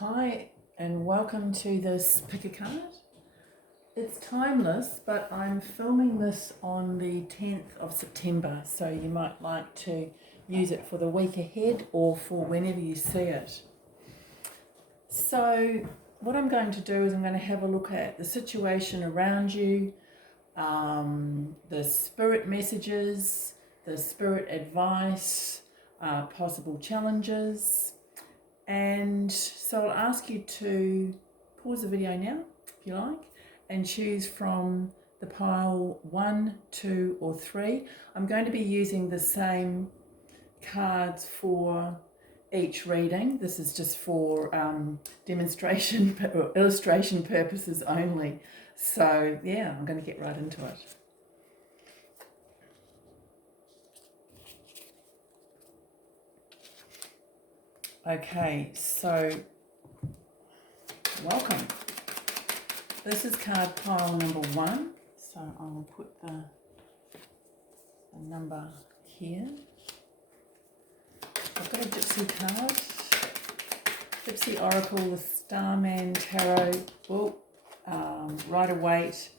Hi, and welcome to this pick a card. It's timeless, but I'm filming this on the 10th of September, so you might like to use it for the week ahead or for whenever you see it. So, what I'm going to do is I'm going to have a look at the situation around you, the spirit messages, the spirit advice, possible challenges. And so I'll ask you to pause the video now, if you like, and choose from the pile 1, 2, or 3. I'm going to be using the same cards for each reading. This is just for demonstration or illustration purposes only. So yeah, I'm going to get right into it. Okay, so welcome. This is card pile number 1. So I'll put the number here. I've got a Gypsy card, Gypsy Oracle, the Starman Tarot, Rider-Waite,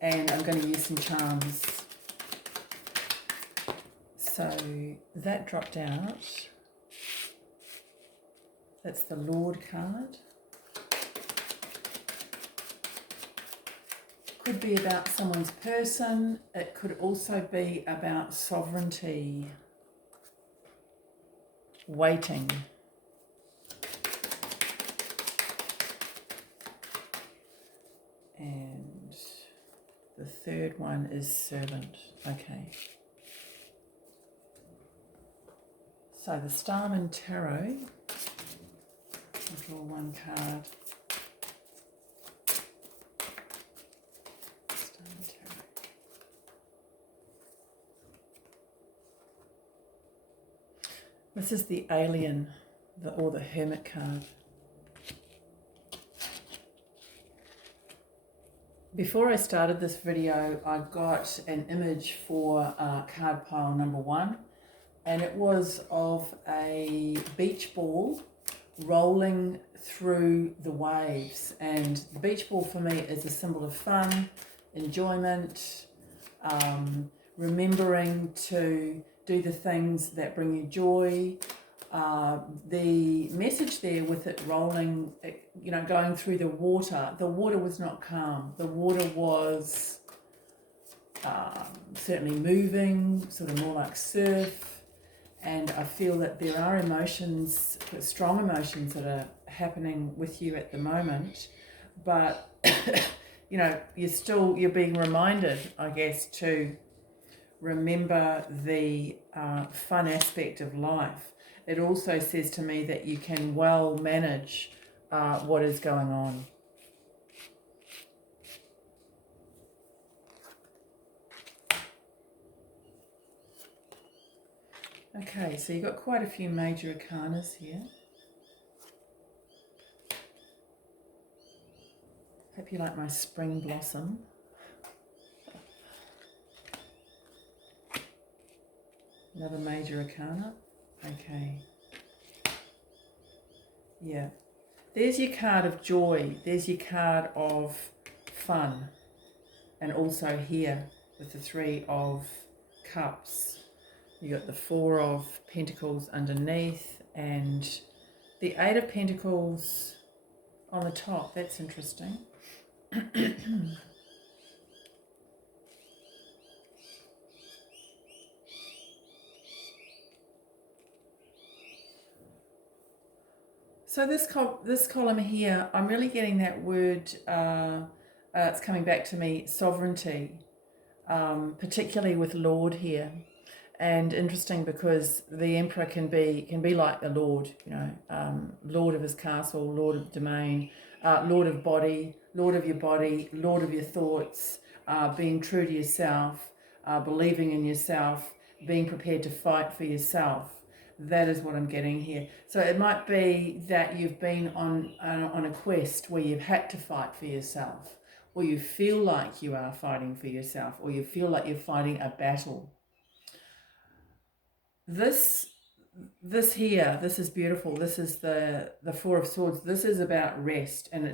and I'm going to use some charms. So that dropped out. That's the Lord card. Could be about someone's person. It could also be about sovereignty, waiting. And the third one is servant. Okay. So the Starman Tarot. I'll draw one card. Starman Tarot. This is the Alien, or the Hermit card. Before I started this video, I got an image for card pile number 1, and it was of a beach ball rolling through the waves. And the beach ball for me is a symbol of fun, enjoyment, remembering to do the things that bring you joy. The message there with it rolling, going through the water was not calm. The water was certainly moving, sort of more like surf. And I feel that there are emotions, strong emotions that are happening with you at the moment. But, you're being reminded, I guess, to remember the fun aspect of life. It also says to me that you can well manage what is going on. Okay, so you've got quite a few major arcanas here. Hope you like my spring blossom. Another major arcana. Okay. Yeah. There's your card of joy. There's your card of fun. And also here with the 3 of Cups. You got the 4 of Pentacles underneath and the 8 of Pentacles on the top. That's interesting. So this column here, I'm really getting that word, it's coming back to me, sovereignty, particularly with Lord here. And interesting because the Emperor can be like the Lord, Lord of his castle, Lord of domain, Lord of body, Lord of your body, Lord of your thoughts, being true to yourself, believing in yourself, being prepared to fight for yourself. That is what I'm getting here. So it might be that you've been on a quest where you've had to fight for yourself, or you feel like you are fighting for yourself, or you feel like you're fighting a battle. This this here, this is beautiful. This is the Four of Swords. This is about rest, and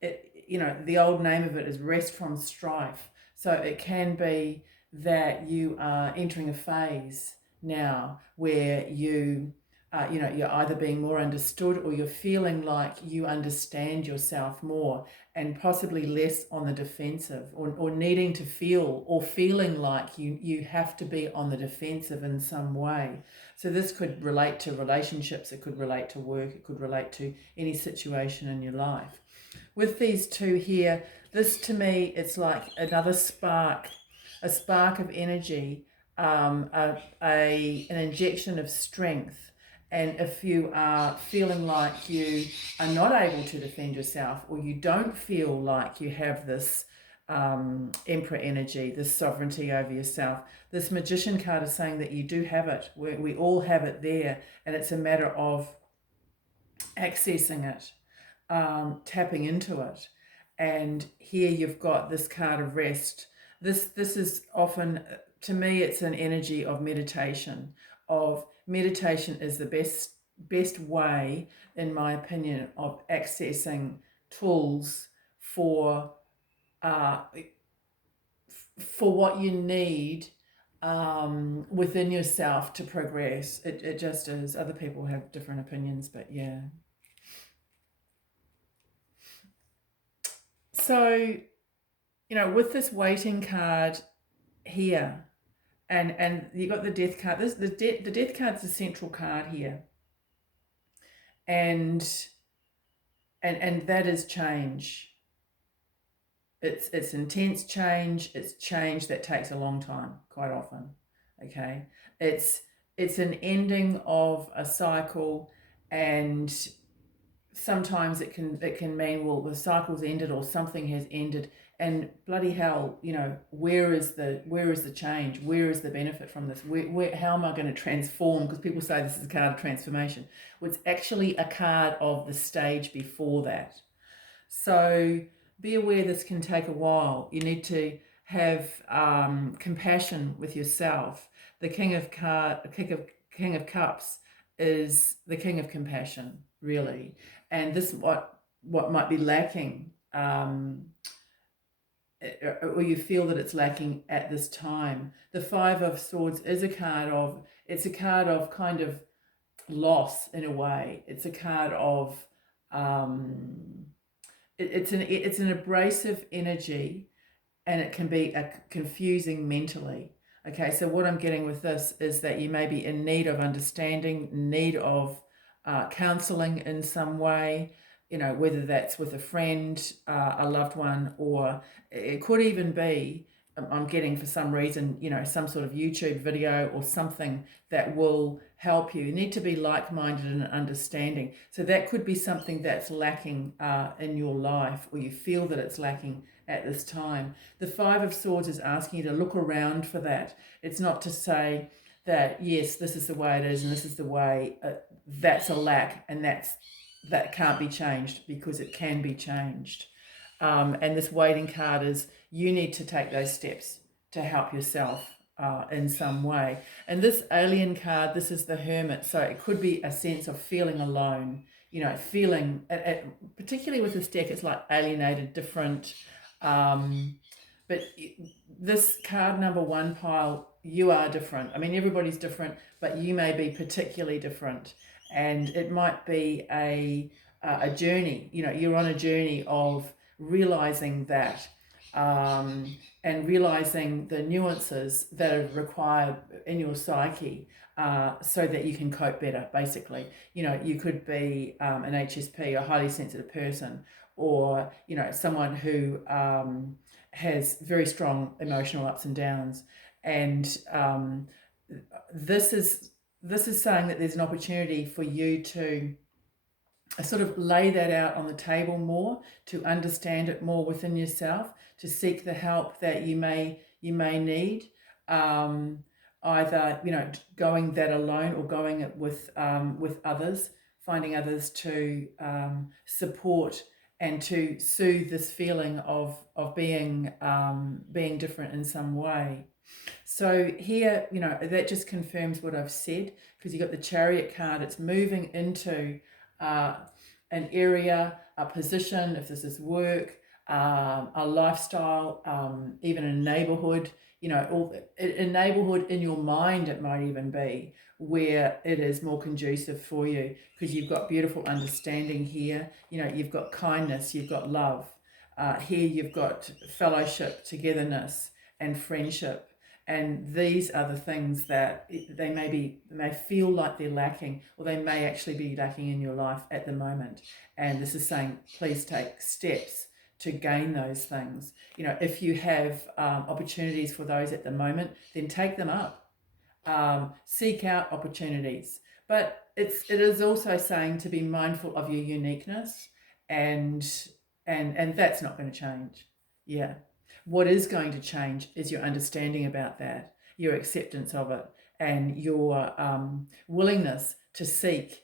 the old name of it is rest from strife. So it can be that you are entering a phase now where you're either being more understood, or you're feeling like you understand yourself more, and possibly less on the defensive, or needing to feel, or feeling like you have to be on the defensive in some way. So this could relate to relationships, it could relate to work, it could relate to any situation in your life. With these two here, this to me, it's like another spark, a spark of energy, an injection of strength. And if you are feeling like you are not able to defend yourself, or you don't feel like you have this Emperor energy, this sovereignty over yourself, this Magician card is saying that you do have it. We all have it there, and it's a matter of accessing it, tapping into it. And here you've got this card of rest. This is often, to me, it's an energy of meditation. Meditation is the best way, in my opinion, of accessing tools for what you need within yourself to progress. It just is. Other people have different opinions, but yeah. So, with this waiting card here, and you got the death card. The death card's the central card here, and that is change. It's intense change. It's change that takes a long time, quite often. Okay, it's an ending of a cycle, and sometimes it can mean, well, the cycle's ended, or something has ended, and bloody hell, where is the change? Where is the benefit from this? How am I going to transform? Because people say this is a card of transformation. Well, it's actually a card of the stage before that. So be aware this can take a while. You need to have compassion with yourself. The King of Cups is the King of compassion, really, and this what might be lacking, or you feel that it's lacking at this time. The Five of Swords is a card of kind of loss in a way. It's a card of it's an abrasive energy, and it can be confusing mentally. Okay, so what I'm getting with this is that you may be in need of understanding, need of counseling in some way, whether that's with a friend, a loved one, or it could even be, I'm getting, for some reason, some sort of YouTube video or something that will help you. You need to be like-minded and understanding. So that could be something that's lacking in your life, or you feel that it's lacking at this time. The Five of Swords is asking you to look around for that. It's not to say that, yes, this is the way it is and this is the way, that's a lack, and that can't be changed, because it can be changed. And this waiting card is, you need to take those steps to help yourself in some way. And this alien card, this is the Hermit. So it could be a sense of feeling alone, feeling, particularly with this deck, it's like alienated, different. But this card number one pile, you are different. I mean, everybody's different, but you may be particularly different. And it might be a journey. You're on a journey of realizing that, and realizing the nuances that are required in your psyche, so that you can cope better, basically. You could be an HSP, a highly sensitive person, or someone who has very strong emotional ups and downs, and this is saying that there's an opportunity for you to sort of lay that out on the table more, to understand it more within yourself, to seek the help that you may need, either going that alone, or going it with others, finding others to support and to soothe this feeling of being different in some way. So here, that just confirms what I've said, because you got the Chariot card. It's moving into uh, an area, a position, if this is work, a lifestyle, even a neighborhood, a neighborhood in your mind, it might even be, where it is more conducive for you, because you've got beautiful understanding here. You've got kindness, you've got love. Here you've got fellowship, togetherness, and friendship. And these are the things that they may feel like they're lacking, or they may actually be lacking in your life at the moment. And this is saying, please take steps to gain those things. If you have opportunities for those at the moment, then take them up. Seek out opportunities. But it is also saying to be mindful of your uniqueness, and that's not going to change. Yeah. What is going to change is your understanding about that, your acceptance of it, and your willingness to seek,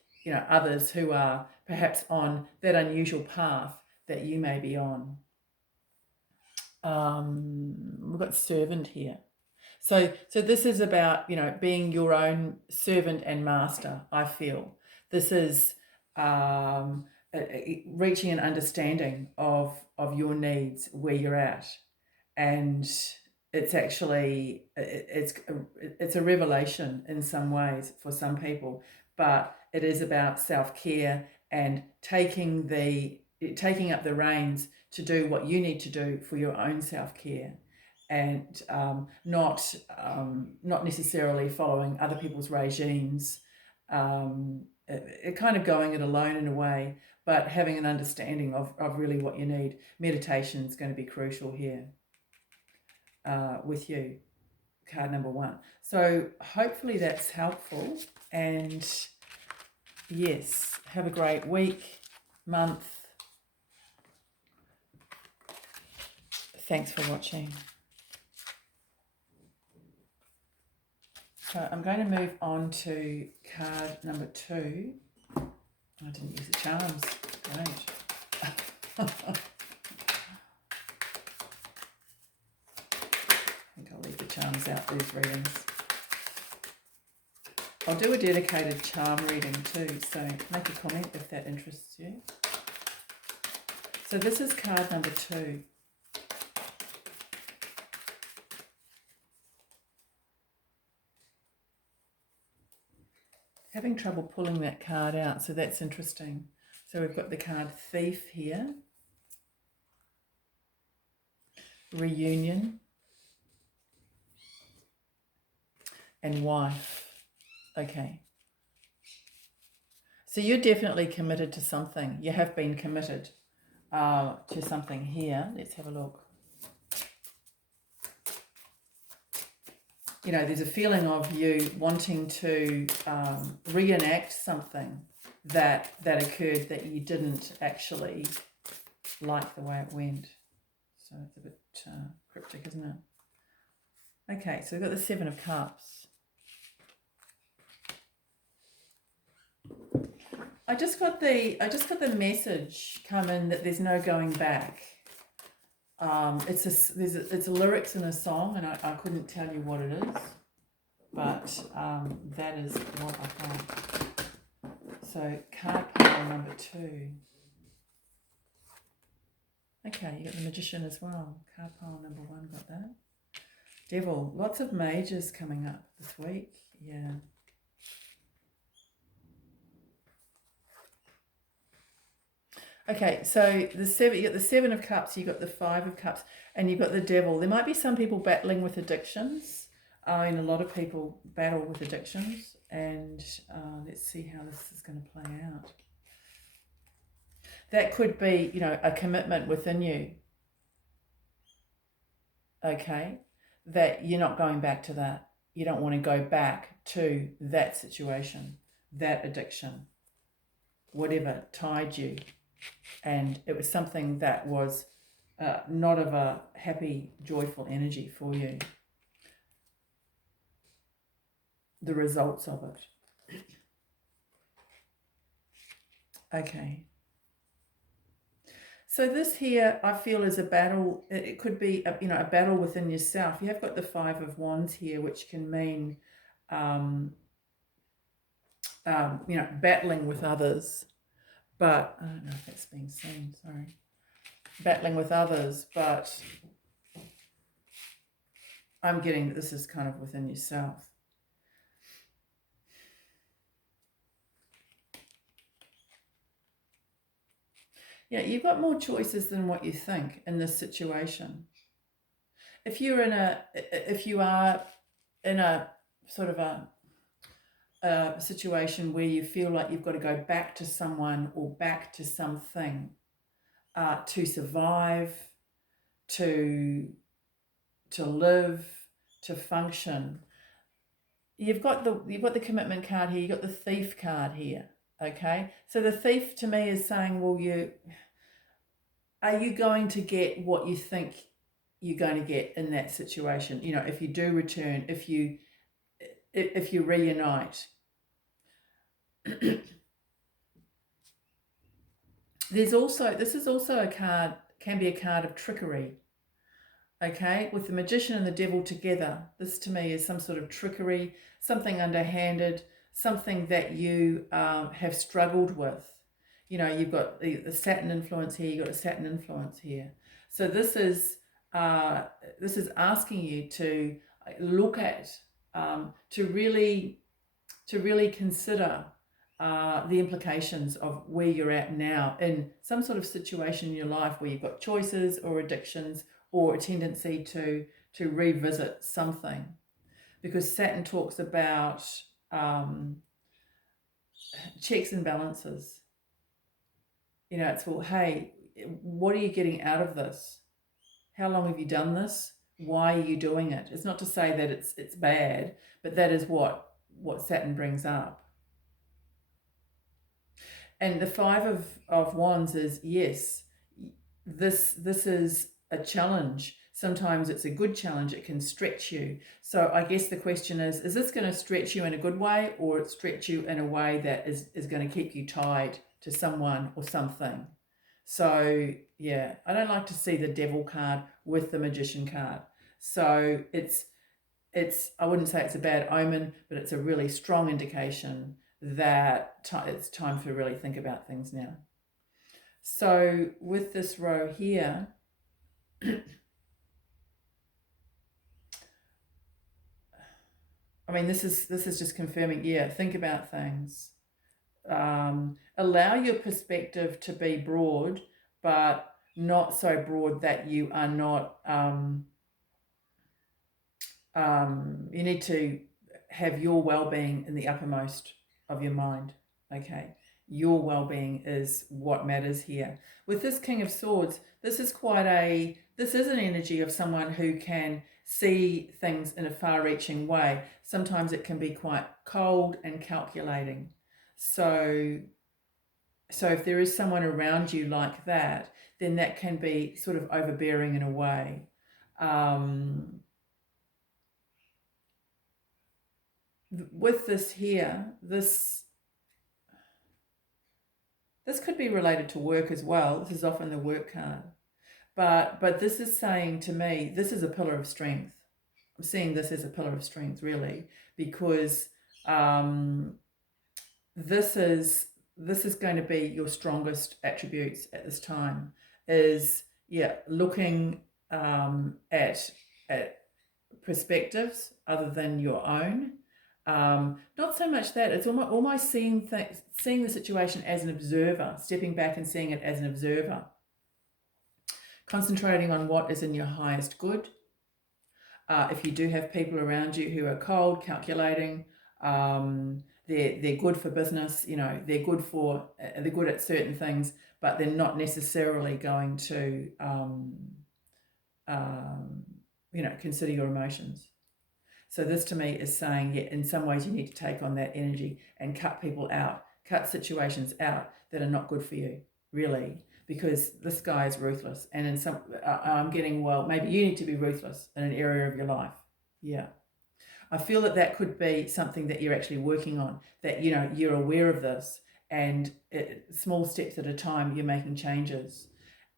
others who are perhaps on that unusual path that you may be on. We've got servant here. So this is about, being your own servant and master, I feel. This is reaching an understanding of your needs, where you're at. And it's actually, it's a revelation in some ways for some people, but it is about self-care and taking up the reins to do what you need to do for your own self-care, and not necessarily following other people's regimes, kind of going it alone in a way, but having an understanding of really what you need. Meditation is going to be crucial here with you, card number 1. So hopefully that's helpful, and yes, have a great week, month. Thanks for watching. So I'm going to move on to card number 2. I didn't use the charms. Great. I think I'll leave the charms out these readings. I'll do a dedicated charm reading too, so make a comment if that interests you. So this is card number 2. Having trouble pulling that card out, so that's interesting. So we've got the card Thief here. Reunion. And Wife. Okay. So you're definitely committed to something. You have been committed to something here. Let's have a look. There's a feeling of you wanting to reenact something that occurred that you didn't actually like the way it went. So it's a bit cryptic, isn't it? Okay, so we've got the 7 of Cups. I just got the message come in that there's no going back. It's a lyrics in a song, and I couldn't tell you what it is, but that is what I got. So card pile number 2. Okay, you got the Magician as well. Card pile number 1 got that. Devil, lots of majors coming up this week. Yeah. Okay, so you got the 7 of Cups, you got the 5 of Cups, and you've got the Devil. There might be some people battling with addictions. A lot of people battle with addictions, and let's see how this is going to play out. That could be, a commitment within you. Okay, that you're not going back to that. You don't want to go back to that situation, that addiction, whatever tied you. And it was something that was not of a happy, joyful energy for you. The results of it. Okay. So this here, I feel, is a battle. It could be, a battle within yourself. You have got the Five of Wands here, which can mean, um, battling with others. But I don't know if that's being seen. Sorry, battling with others. But I'm getting that this is kind of within yourself. Yeah, you've got more choices than what you think in this situation. If you are in a sort of a situation where you feel like you've got to go back to someone or back to something to survive, to live, to function, you've got the commitment card here. You've got the Thief card here. Okay, so the Thief to me is saying, well, are you going to get what you think you're going to get in that situation? If you do return, if you reunite. This is also a card, can be a card of trickery. Okay, with the Magician and the Devil together, this to me is some sort of trickery, something underhanded, something that you have struggled with. You've got the Saturn influence here, you've got a Saturn influence here. So this is asking you to look at, to really consider the implications of where you're at now in some sort of situation in your life where you've got choices or addictions or a tendency to revisit something, because Saturn talks about checks and balances. It's, well, hey, what are you getting out of this? How long have you done this? Why are you doing it? It's not to say that it's bad, but that is what Saturn brings up. And the Five of Wands is, yes, this is a challenge. Sometimes it's a good challenge. It can stretch you. So I guess the question is this going to stretch you in a good way, or stretch you in a way that is going to keep you tied to someone or something? So yeah, I don't like to see the Devil card with the Magician card. So it's I wouldn't say it's a bad omen, but it's a really strong indication that it's time to really think about things now. So with this row here, I mean, this is just confirming, yeah, think about things. Allow your perspective to be broad, but not so broad that you are not, you need to have your well-being in the uppermost of your mind, okay? Your well-being is what matters here. With this King of Swords, this is an energy of someone who can see things in a far-reaching way. Sometimes it can be quite cold and calculating. So if there is someone around you like that, then that can be sort of overbearing in a way. With this here, this could be related to work as well. This is often the work card. But this is saying to me, this is a pillar of strength. I'm seeing this as a pillar of strength, really, because this is going to be your strongest attributes at this time. Is, yeah, looking at perspectives other than your own. Not so much that, it's almost seeing the situation as an observer, stepping back and seeing it as an observer, concentrating on what is in your highest good. If you do have people around you who are cold, calculating, they're good for business, they're good at certain things, but they're not necessarily going to consider your emotions. So this to me is saying, yeah, in some ways you need to take on that energy and cut people out, cut situations out that are not good for you, really, because this guy is ruthless. And in some, I'm getting, well, maybe you need to be ruthless in an area of your life. Yeah. I feel that could be something that you're actually working on, that, you're aware of this, and small steps at a time, you're making changes.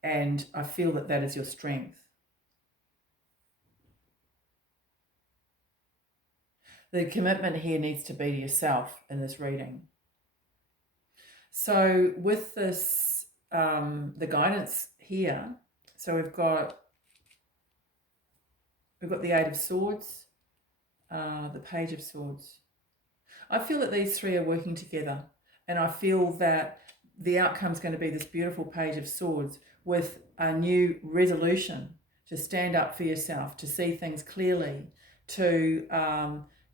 And I feel that that is your strength. The commitment here needs to be to yourself in this reading. So with this, the guidance here, so we've got the Eight of Swords, the Page of Swords. I feel that these three are working together, and I feel that the outcome is going to be this beautiful Page of Swords with a new resolution to stand up for yourself, to see things clearly, to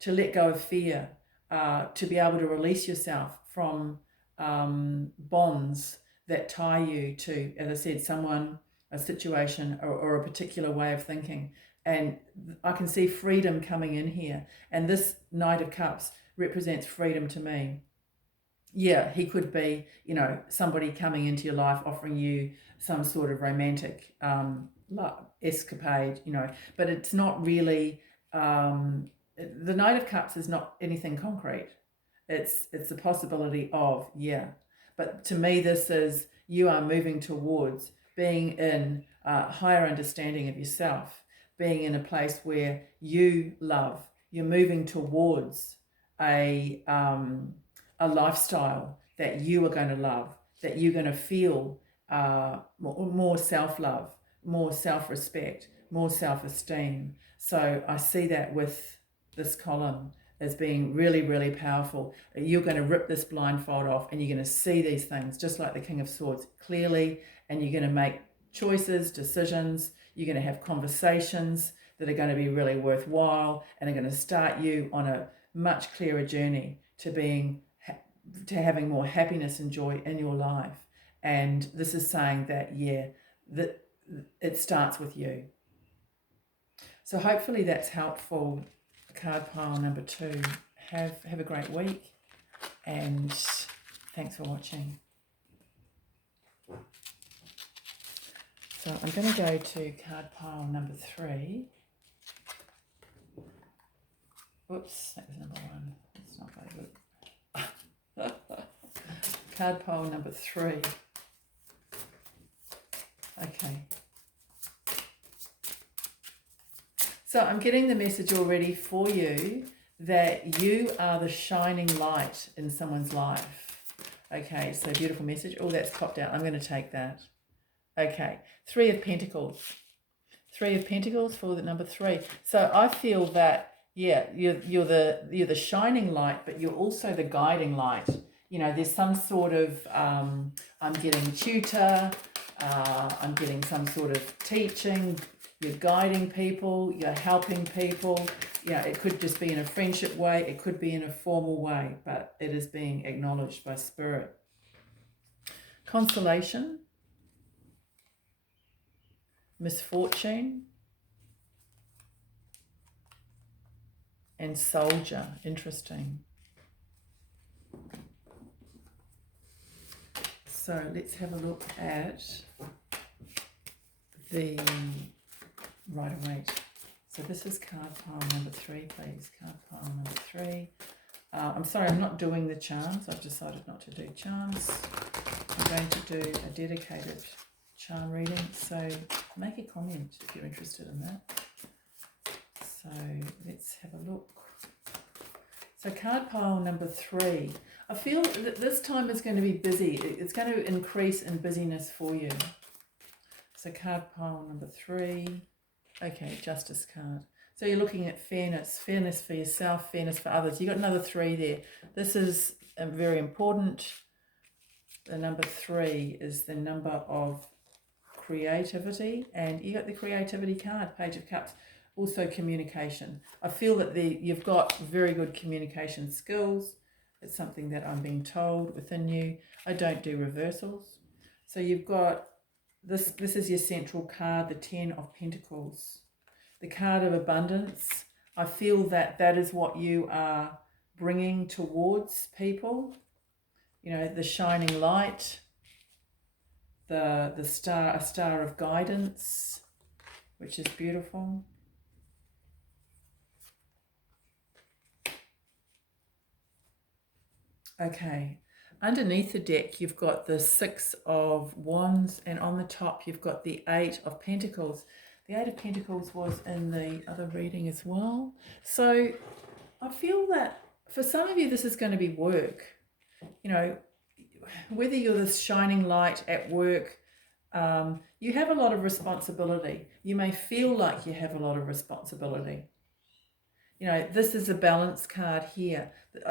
let go of fear, to be able to release yourself from bonds that tie you to, as I said, someone, a situation, or a particular way of thinking. And I can see freedom coming in here. And this Knight of Cups represents freedom to me. Yeah, he could be, somebody coming into your life offering you some sort of romantic escapade, but it's not really, the Knight of Cups is not anything concrete. It's the possibility of, but to me this is, you are moving towards being in a higher understanding of yourself, being in a place where you love. You're moving towards a lifestyle that you are going to love, that you're going to feel more self-love, more self-respect, more self-esteem. So I see that with this column as being really, really powerful. You're going to rip this blindfold off and you're going to see these things just like the King of Swords clearly, and you're going to make choices, decisions. You're going to have conversations that are going to be really worthwhile and are going to start you on a much clearer journey to having more happiness and joy in your life. And this is saying that, that it starts with you. So hopefully that's helpful. Card pile number 2. Have a great week, and thanks for watching. So I'm going to go to card pile number 3. Whoops, that was number 1. It's not very good. Card pile number 3. Okay. So I'm getting the message already for you that you are the shining light in someone's life. Okay, so beautiful message. Oh, that's popped out. I'm going to take that. Okay, 3 of Pentacles. 3 of Pentacles for the number 3. So I feel that, you're the shining light, but you're also the guiding light. There's some sort of, I'm getting tutor, I'm getting some sort of teaching. You're guiding people, you're helping people. It could just be in a friendship way, it could be in a formal way, but it is being acknowledged by Spirit. Consolation, misfortune, and soldier. Interesting. So let's have a look at the Rider-Waite. So this is card pile number 3, please. Card pile number 3. I'm sorry, I'm not doing the charms. I've decided not to do charms. I'm going to do a dedicated charm reading. So make a comment if you're interested in that. So let's have a look. So card pile number 3. I feel that this time is going to be busy. It's going to increase in busyness for you. So card pile number 3. Okay, Justice card. So you're looking at fairness for yourself, fairness for others. You've got another 3 there. This is very important. The number 3 is the number of creativity, and you got the creativity card, Page of Cups. Also communication. I feel that you've got very good communication skills. It's something that I'm being told within you. I don't do reversals. So you've got this is your central card, the 10 of Pentacles. The card of abundance. I feel that that is what you are bringing towards people. The shining light, the star, a star of guidance, which is beautiful. Okay, underneath the deck, you've got the Six of Wands, and on the top, you've got the Eight of Pentacles. The Eight of Pentacles was in the other reading as well. So I feel that for some of you, this is going to be work. You know, whether you're this shining light at work, you have a lot of responsibility. You may feel like you have a lot of responsibility. You know, this is a balance card here.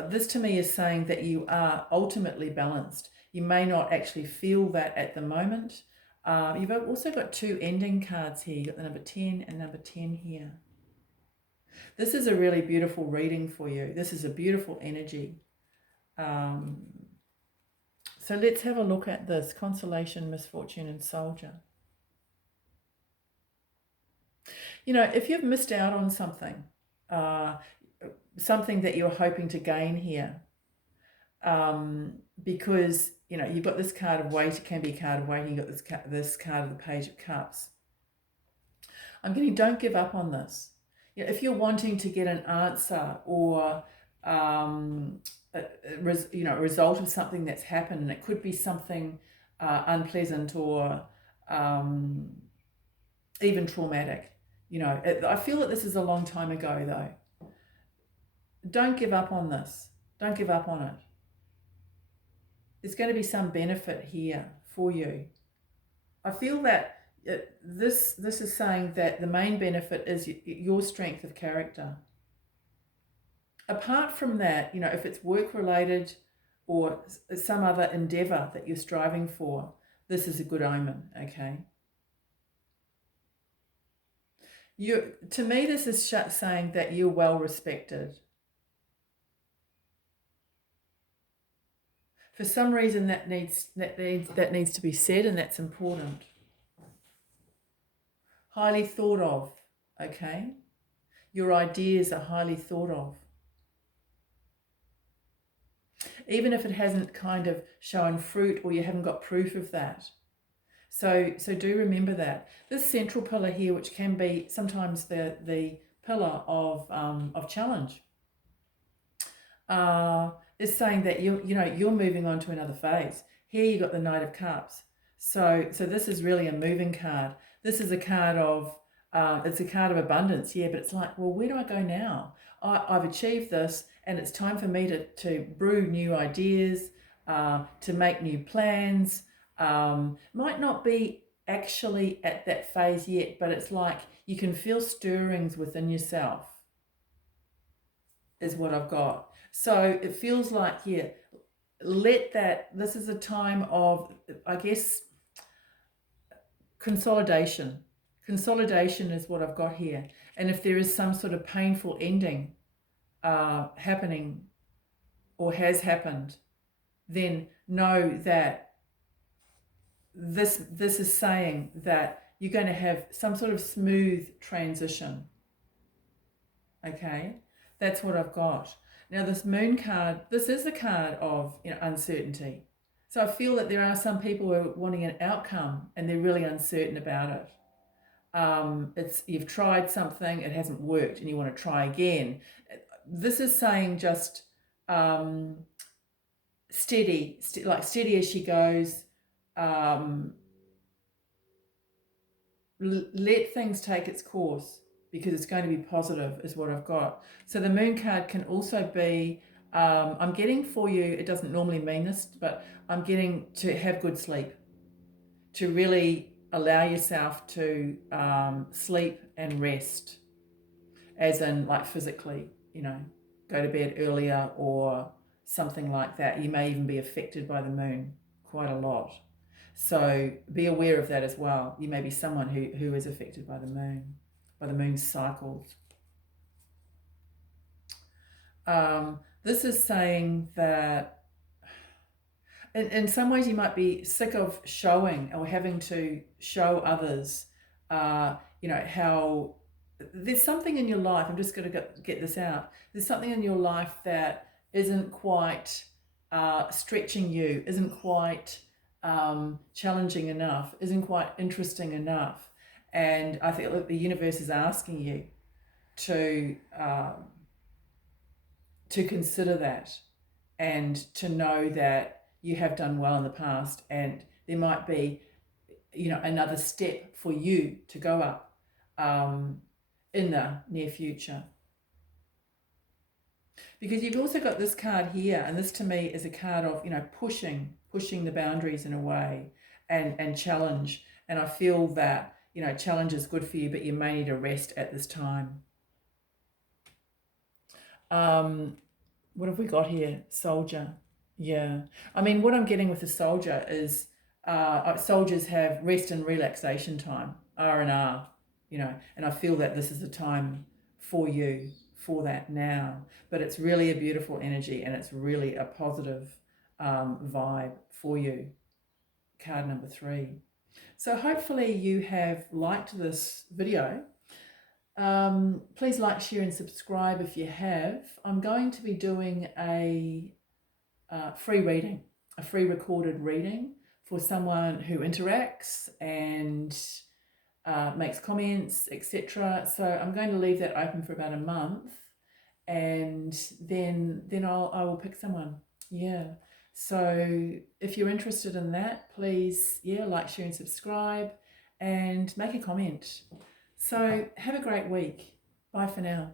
This to me is saying that you are ultimately balanced. You may not actually feel that at the moment. You've also got two ending cards here. You've got the number 10 and number 10 here. This is a really beautiful reading for you. This is a beautiful energy. So let's have a look at this. Consolation, misfortune, and soldier. You know, if you've missed out on something, something that you're hoping to gain here, because, you know, you've got this card of weight, it can be a card of waiting, you've got this card of the Page of Cups. I'm getting, don't give up on this. You know, if you're wanting to get an answer or a result of something that's happened, and it could be something unpleasant or even traumatic. You know, I feel that this is a long time ago though. Don't give up on this. Don't give up on it. There's going to be some benefit here for you. I feel that this is saying that the main benefit is your strength of character. Apart from that, you know, if it's work related or some other endeavor that you're striving for, this is a good omen, okay? To me, this is saying that you're well respected. For some reason, that needs to be said, and that's important. Highly thought of, okay? Your ideas are highly thought of. Even if it hasn't kind of shown fruit or you haven't got proof of that. So do remember that. This central pillar here, which can be sometimes the pillar of challenge, is saying that you're moving on to another phase. Here you got the Knight of Cups. So this is really a moving card. This is a card of it's a card of abundance, yeah, but it's like, well, where do I go now? I've achieved this, and it's time for me to brew new ideas, to make new plans. Might not be actually at that phase yet, but it's like you can feel stirrings within yourself, is what I've got. So it feels like, yeah, this is a time of, I guess, consolidation. Consolidation is what I've got here. And if there is some sort of painful ending happening or has happened, then know that this is saying that you're going to have some sort of smooth transition. Okay, that's what I've got. Now this Moon card, this is a card of, you know, uncertainty. So I feel that there are some people who are wanting an outcome and they're really uncertain about it. You've tried something, it hasn't worked, and you want to try again. This is saying just steady as she goes. Let things take its course, because it's going to be positive, is what I've got. So the Moon card can also be, I'm getting for you, it doesn't normally mean this, but I'm getting to have good sleep, to really allow yourself to sleep and rest, as in like physically, you know, go to bed earlier or something like that. You may even be affected by the moon quite a lot. So be aware of that as well. You may be someone who is affected by the moon's cycles. This is saying that in some ways you might be sick of showing or having to show others, you know, how there's something in your life. I'm just going to get this out. There's something in your life that isn't quite stretching you, isn't quite challenging enough, isn't quite interesting enough. And I think, look, the universe is asking you to consider that, and to know that you have done well in the past, and there might be, you know, another step for you to go up in the near future. Because you've also got this card here, and this to me is a card of, you know, pushing the boundaries in a way, and challenge. And I feel that, you know, challenge is good for you, but you may need a rest at this time. What have we got here? Soldier. Yeah. I mean, what I'm getting with the soldier is soldiers have rest and relaxation time, R&R, you know, and I feel that this is the time for you for that now. But it's really a beautiful energy, and it's really a positive vibe for you. Card number 3. So hopefully you have liked this video. Please like, share and subscribe if you have. I'm going to be doing a free reading, a free recorded reading for someone who interacts and makes comments, etc. So I'm going to leave that open for about a month, and then I will pick someone. Yeah. So if you're interested in that, please, yeah, like, share and subscribe and make a comment. So have a great week. Bye for now.